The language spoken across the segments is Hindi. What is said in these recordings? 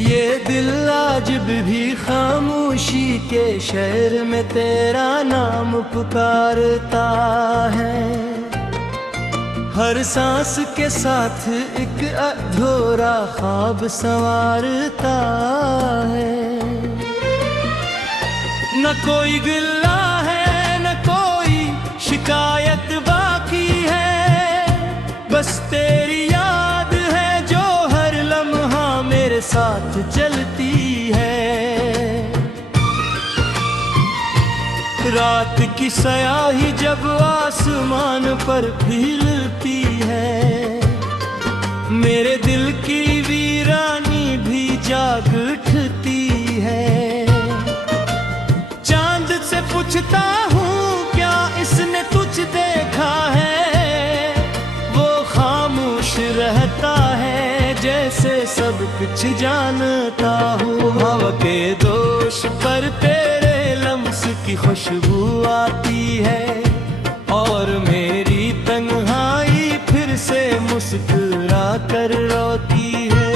ये दिल आज भी खामोशी के शहर में तेरा नाम पुकारता है। हर सांस के साथ एक अधूरा ख्वाब संवारता है। न कोई गिला है न कोई शिकायत बाकी है, बस तेरी याद है जो हर लम्हा मेरे साथ चलती है। रात की स्याही जब आसमान पर फैलती है, मेरे दिल की वीरानी भी जाग उठती है। चांद से पूछता हूँ क्या इसने तुझ देखा है, वो खामोश रहता है जैसे सब कुछ जानता हूँ। हवा के दोष पर तेरे लम्स की खुशबू आती है, और मेरी तन्हाई फिर से मुस्कुरा कर रोती है।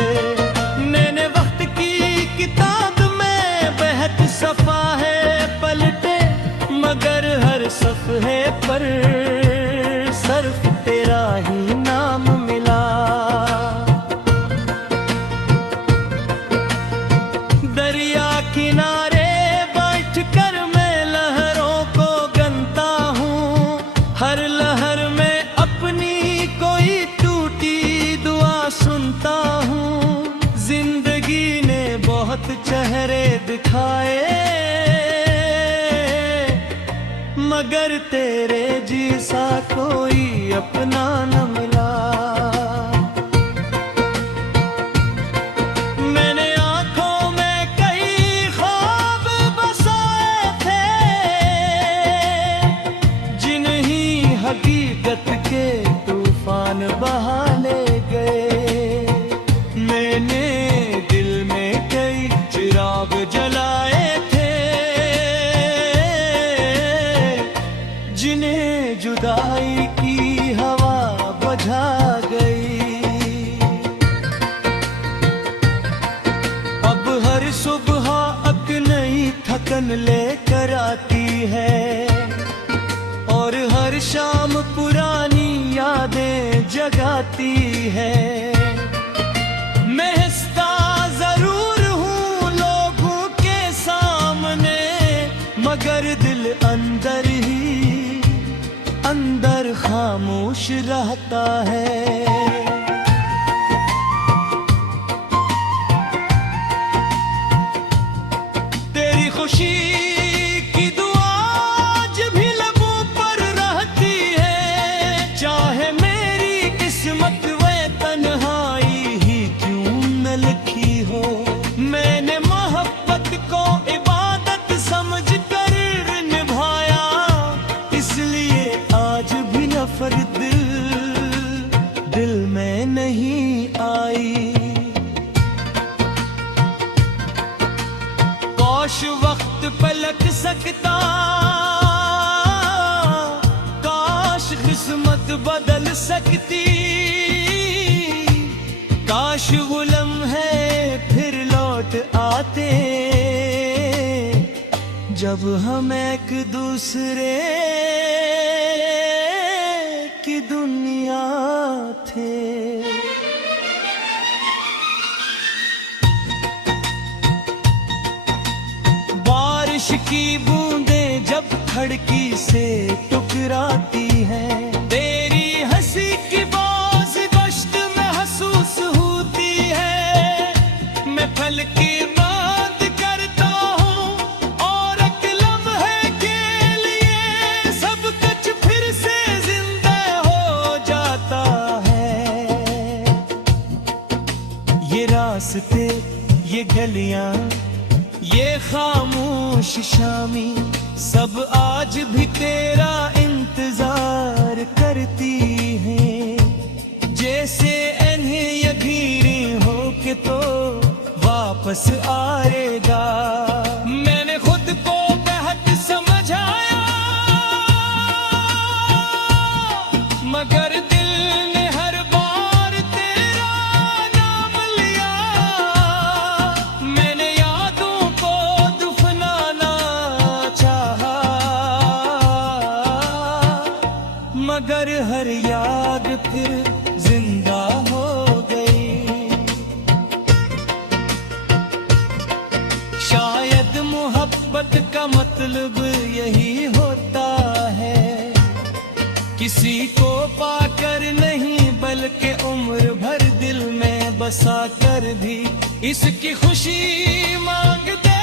नैने वक्त की किताब में बेहद सफा है पलटे, मगर हर सफ़हे पर सिर्फ तेरा ही नाम मिला। दरिया किनारे बैठ कर मैं लहरों को गनता हूँ, हर लहर में अपनी कोई टूटी दुआ सुनता हूँ। जिंदगी ने बहुत चेहरे दिखाए, मगर तेरे जैसा कोई अपना न मिला। मैंने आंखों में कई ख्वाब बसाए थे, जिन्हीं हकीकत के तूफान बहा ले गए। मैंने दिल में कई चिराग जलाए थे, जिन्हें जुदाई की हवा बुझा गई। अब हर सुबह एक नई थकन लेकर आती है, और हर शाम पुरानी यादें जगाती है। मैं हंसता जरूर हूँ लोगों के सामने, मगर दिल अंदर ही अंदर खामोश रहता है। तेरी खुशी की दुआ आज भी लबों पर रहती है, चाहे मेरी किस्मत वे तन्हाई ही क्यों न लिखी हो। मैंने मोहब्बत को इबादत समझ कर निभाया, इसलिए आज भी नफरत दिल में नहीं आई। काश वक्त पलट सकता, काश किस्मत बदल सकती, काश वो लम्हे फिर लौट आते जब हम एक दूसरे की दुनिया थे। बारिश की बूंदें जब खिड़की से टकराती हैं, तेरी हंसी की बाज गश्त महसूस होती है। मैं पल की बात करता हूँ और एक लम्हे के लिए सब कुछ फिर से जिंदा हो जाता है। ये रास्ते, ये गलियां, ये खामोश शामी, सब आज भी तेरा इंतजार करती हैं। जैसे इन्हें यकीन हो कि तो वापस आएगा। मैंने खुद को बेहद समझाया, मगर दिल ने हर बार तेरा नाम लिया। मोहब्बत का मतलब यही होता है, किसी को पाकर नहीं बल्कि उम्र भर दिल में बसा कर भी इसकी खुशी मांगते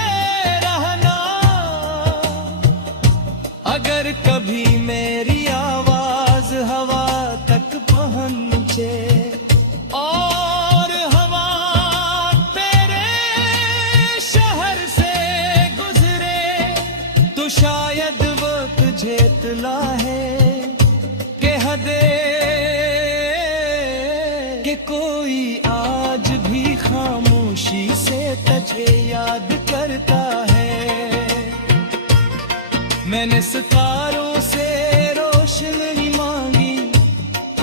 रहना। अगर कभी मेरी आवाज हवा तक पहुंचे और हवा तेरे शहर से गुजरे, तो शायद वो तुझे इत्तला है दे कि कोई आज भी खामोशी से तुझे याद करता है। मैंने सितारों से रोशनी मांगी,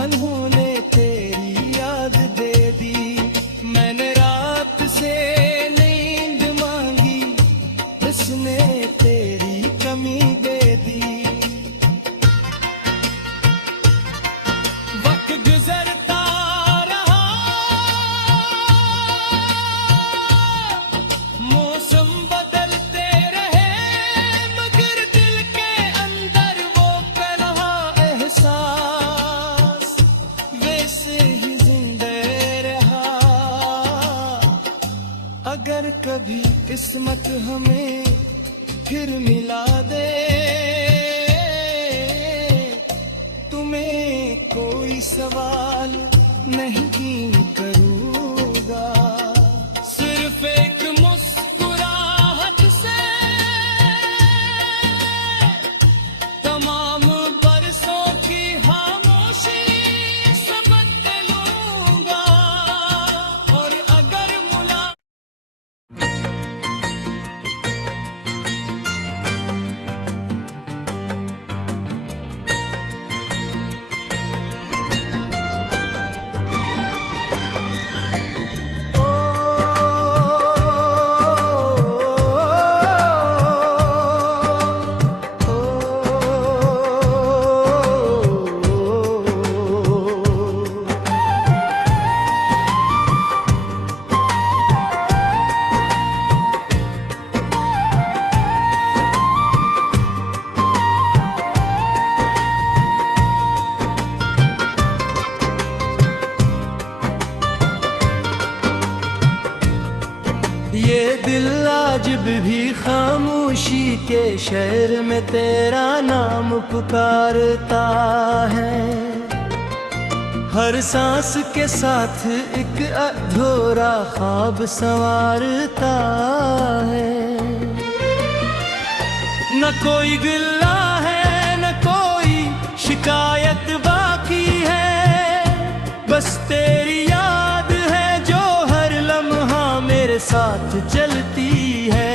उन्होंने तेरी याद दे दी। मैंने रात से नींद मांगी, उसने तेरी कमी दे दी। अगर कभी किस्मत हमें फिर मिला दे, तुम्हें कोई सवाल नहीं करूँगा, सिर्फ एक मुस्कुराहट से तमाम बरसों की खामोशी से बदल लूँगा। और अगर ये दिल आज भी खामोशी के शहर में तेरा नाम पुकारता है। हर सांस के साथ एक अधूरा ख्वाब संवारता है। न कोई गिला है न कोई शिकायत बाकी है, बस तेरी याद है जो हर लम्हा मेरे साथ चलती है।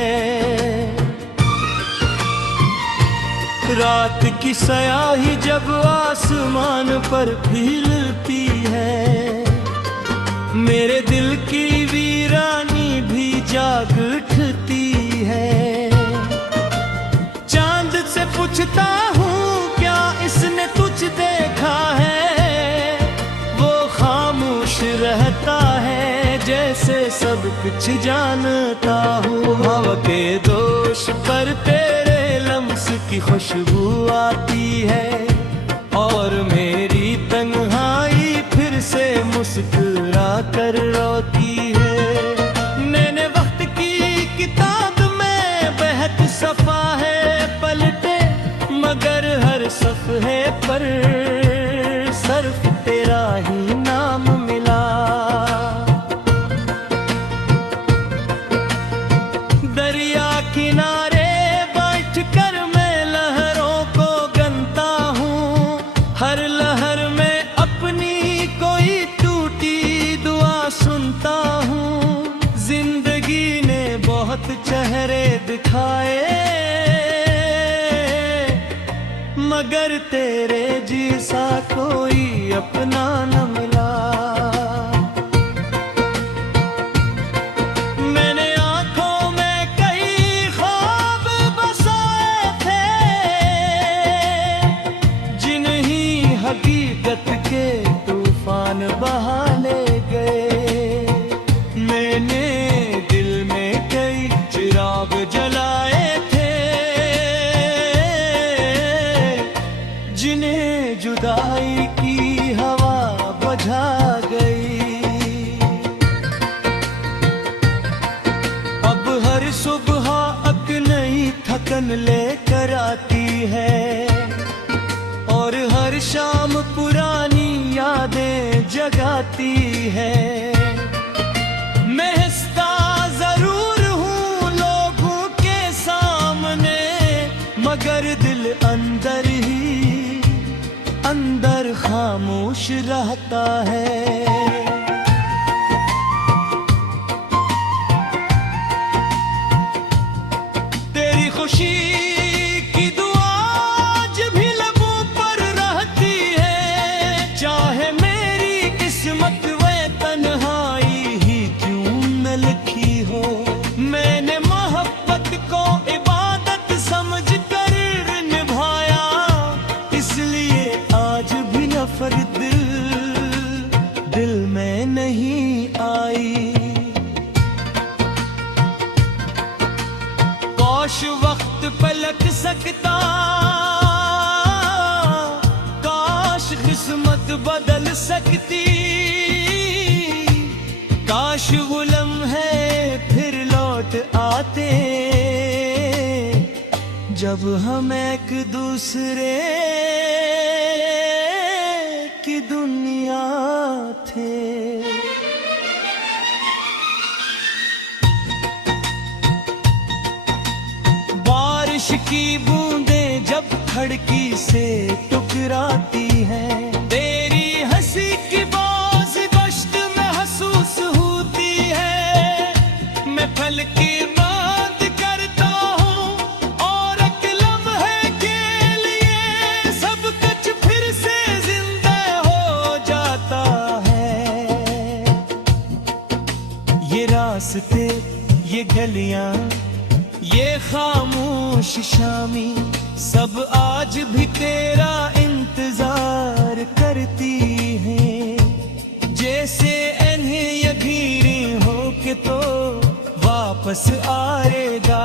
रात की स्याही जब आसमान पर फैलती है, मेरे दिल की वीरानी भी जाग उठती है। चांद से पूछता हूँ क्या इसने तुझ देखा है, वो खामोश रहता है जैसे सब कुछ जानता हूँ। हवा के दोष पर तेरे लम्स की खुशबू आती है, और मेरी तन्हाई फिर से मुस्कुरा कर रोती है। मैंने वक्त की किताब में बेहद सफा है पलटे, मगर हर सफ़हे पर सिर्फ तेरा ही नाम मिला। दरिया किनारे बैठ कर मैं लहरों को गनता हूँ, हर लहर में अपनी कोई टूटी दुआ सुनता हूँ। जिंदगी ने बहुत चेहरे दिखाए, मगर तेरे जैसा कोई अपना न मिला। मैंने आंखों में कई ख्वाब बसाए थे, जिन्हीं हकीकत के तूफान बहा ले गए। मैंने दिल में कई चिराग जलाए थे, हर सुबह एक नई थकन लेकर आती है और हर शाम पुरानी यादें जगाती है। मैं हंसता जरूर हूँ लोगों के सामने, मगर दिल अंदर ही अंदर खामोश रहता है। खुशी की दुआ आज भी लबों पर रहती है, चाहे मेरी किस्मत वे तन्हाई ही क्यों न लिखी हो। मैंने मोहब्बत को इबादत समझ कर निभाया, इसलिए आज भी नफरत दिल में नहीं आई। काश वक्त पलट सकता, काश किस्मत बदल सकती, काश वो लम्हे फिर लौट आते जब हम एक दूसरे की दुनिया थे। बारिश की बूंदें जब खिड़की से टकराती हैं, तेरी हंसी की बाज गश्त महसूस होती है। मैं पल की बात करता हूँ और एक लम्हे के लिए सब कुछ फिर से जिंदा हो जाता है। ये रास्ते, ये गलियां, ये खामोश शामी सब आज भी तेरा इंतजार करती हैं। जैसे इन्हें यकीन हो कि तो वापस आएगा।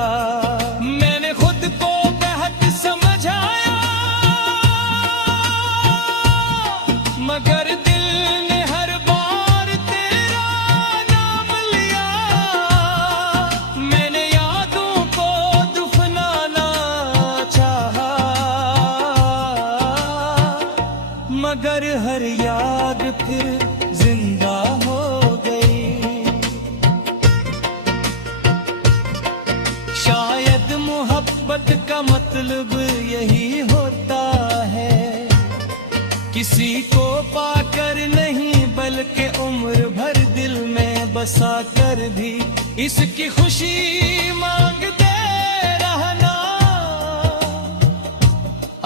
मैंने खुद को बेहद समझाया, मगर दिल ने हर बार तेरा नाम लिया। मैंने मगर हर याद फिर जिंदा हो गई। शायद मोहब्बत का मतलब यही होता है, किसी को पाकर नहीं बल्कि उम्र भर दिल में बसा कर भी इसकी खुशी मांगते रहना।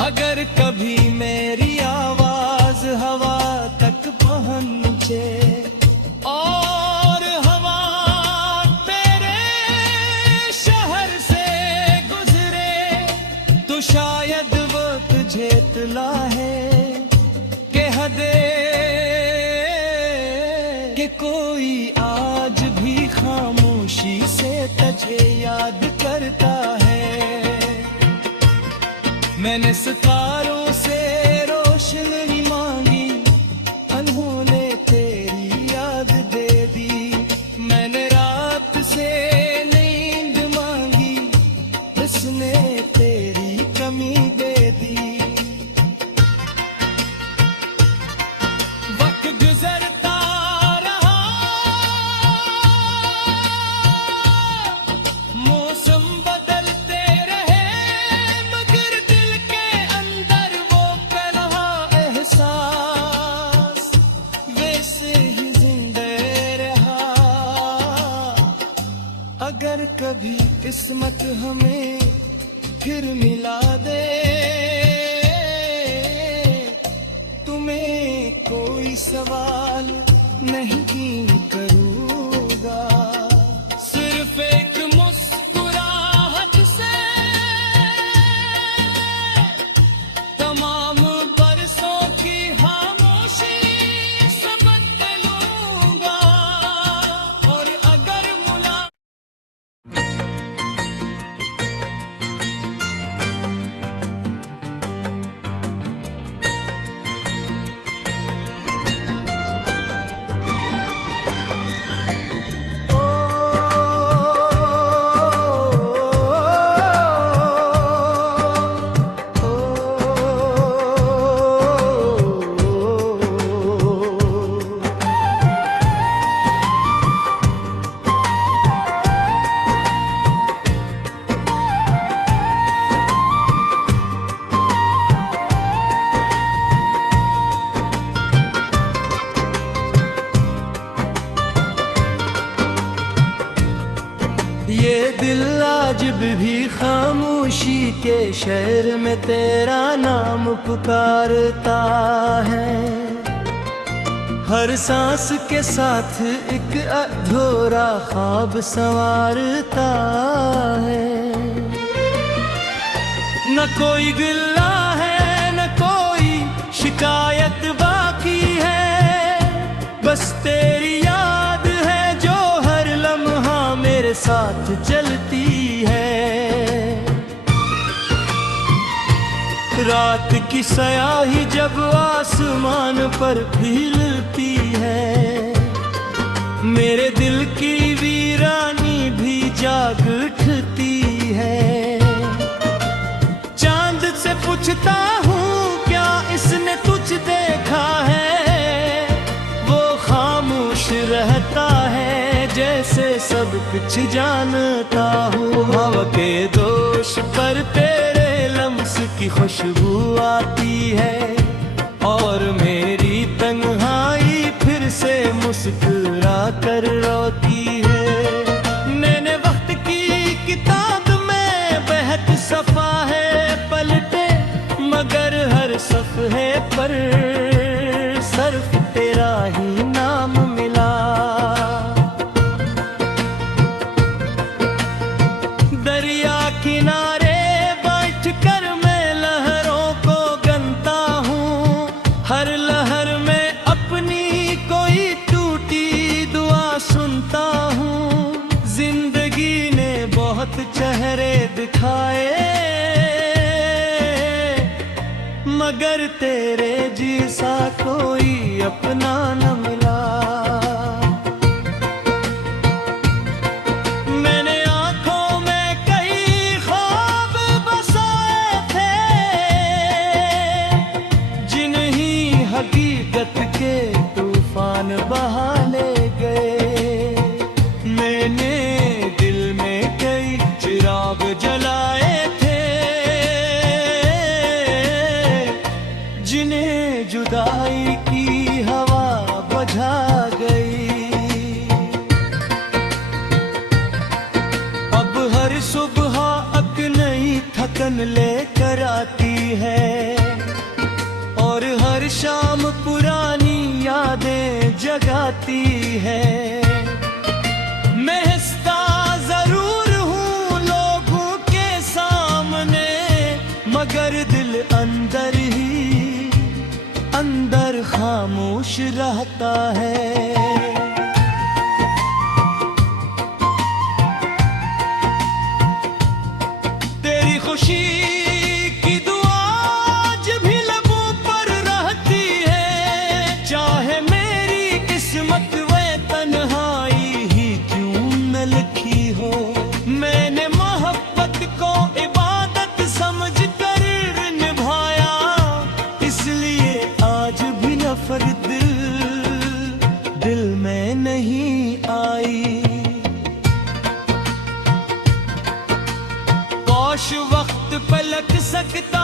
अगर कभी मेरी आवाज हवा तक पहुंचे और हवा तेरे शहर से गुजरे, तो शायद वो तुझे इत्तला है कह दे कि कोई आज भी खामोशी से तुझे याद करता है। मैंने सितारों से रोशनी मांगी, उन्होंने तेरी याद दे दी। मैंने रात से नींद मांगी, उसने तेरी कमी दे दी। वक्त गुजरता रहा, मौसम बदलते रहे, मगर दिल के अंदर वो पहला एहसास वैसे ही जिंदा रहा। अगर कभी किस्मत हमें फिर मिला दे, तुम्हें कोई सवाल नहीं करूँगा, सिर्फ एक मुस्कुराहट से तमाम बरसों की खामोशी सब लूंगा। और अगर ये दिल आज भी खामोशी के शहर में तेरा नाम पुकारता है। हर सांस के साथ एक अधूरा ख्वाब संवारता है। न कोई गिला है न कोई शिकायत बाकी है, बस तेरी याद है जो हर लम्हा मेरे साथ चलती है। रात की स्याही जब आसमान पर फैलती है, मेरे दिल की वीरानी भी जाग उठती है। चांद से पूछता हूँ क्या इसने तुझ देखा है, वो खामोश रहता है जैसे सब कुछ जानता हूँ। हवा के दोष पर तेरे लम्स की खुशबू आती है, और मेरी तन्हाई फिर से मुस्कुरा कर रोती है। नैने वक्त की किताब में बेहद सफा है पलटे, मगर हर सफ़हे पर सिर्फ तेरा ही नाम मिला। दरिया किनारे बैठ कर मैं लहरों को गनता हूँ, हर लहर में अपनी कोई टूटी दुआ सुनता हूँ। जिंदगी ने बहुत चेहरे दिखाए, मगर तेरे जैसा कोई अपना न मिला। मैंने आंखों में कई ख्वाब बसाए थे, जिन्हीं हकीकत के तूफान बहा ले गए। मैंने दिल में कई चिराग जलाए थे, जिन्हें जुदाई की हवा बुझा गई। अब हर सुबह एक नई थकन लेकर आती है, और हर शाम पुरानी यादें जगाती है। मैं हंसता जरूर हूँ लोगों के सामने, मगर दिल अंदर ही अंदर खामोश रहता है। तेरी खुशी की दुआ आज भी लबों पर रहती है, चाहे मेरी किस्मत वे तन्हाई ही क्यों न लिखी हो। मैंने मोहब्बत को इबादत समझ कर निभाया, इसलिए आज भी नफरत दिल में नहीं आई। काश वक्त पलट सकता,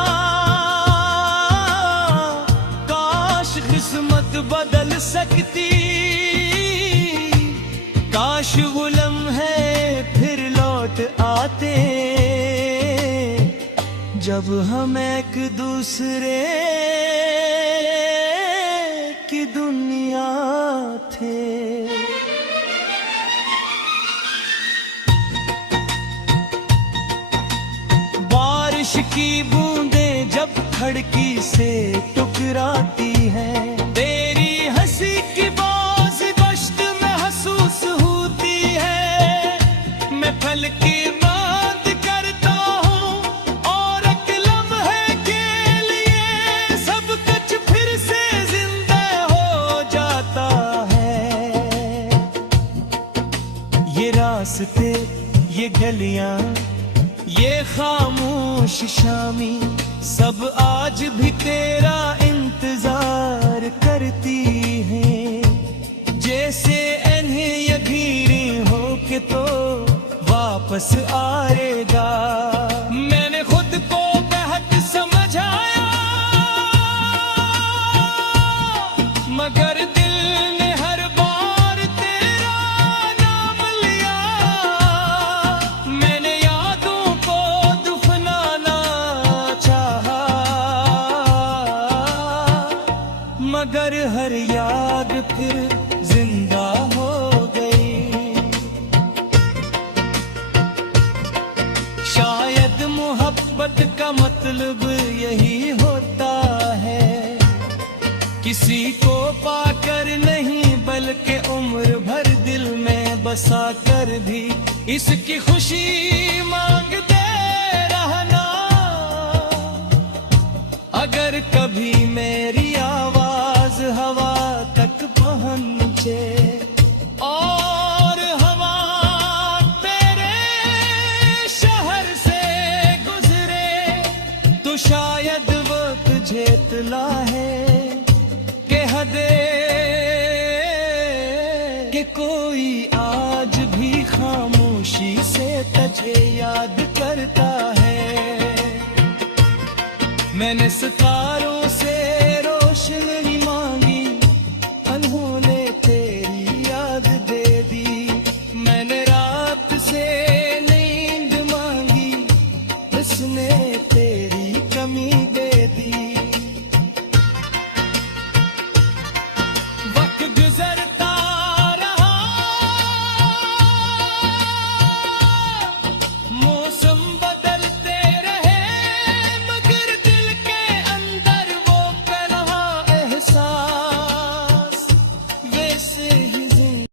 काश किस्मत बदल सकती, काश वो लम्हे फिर लौट आते जब हम एक दूसरे की दुनिया थे। बारिश की बूंदें जब खिड़की से टकराती हैं, तेरी हंसी की बाज बश्त महसूस होती है। मैं पल की बात करता हूँ और एक लम्हे के लिए सब कुछ फिर से जिंदा हो जाता है। ये रास्ते, ये गलियां, ये खामोश शामी, सब आज भी तेरा इंतजार करती हैं। जैसे इन्हें यकीन हो कि तो वापस आएगा। मैंने खुद को बेहद समझाया, मगर दिल ने हर बार तेरा नाम लिया। मोहब्बत का मतलब यही होता है, किसी को पाकर नहीं बल्कि उम्र भर दिल में बसा कर भी इसकी खुशी मांगते रहना। अगर कभी मेरी आवाज हवा तक पहुंचे और हवा तेरे शहर से गुजरे, तो शायद वो तुझे इत्तला है कि कोई आज भी खामोशी से तुझे याद करता है। मैंने